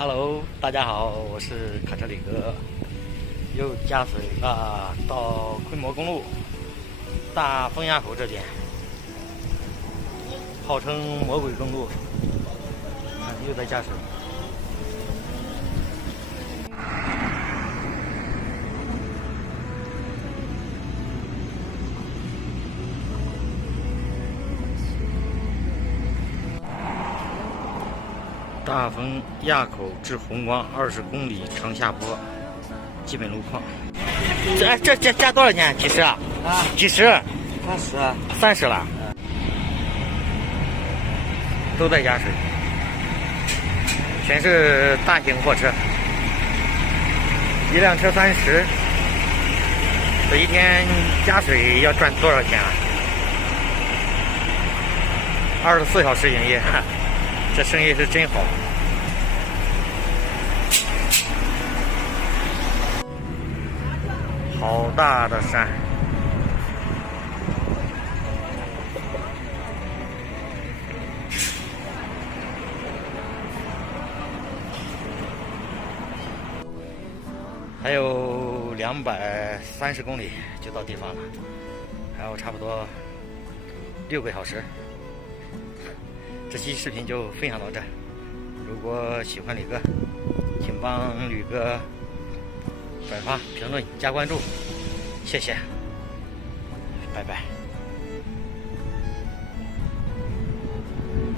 Hello，大家好，我是卡车李哥，又加水了，到昆摩公路大风垭口这边，号称魔鬼公路，又在加水。大风垭口至红光20公里长下坡，基本路况。这加多少钱？几十啊？几十？30了。都在加水，全是大型货车，一辆车30，这一天加水要赚多少钱啊？24小时营业。这生意是真好。好大的山，还有230公里就到地方了，还有差不多6个小时。这期视频就分享到这。如果喜欢李哥，请帮吕哥转发、评论、加关注，谢谢，拜拜。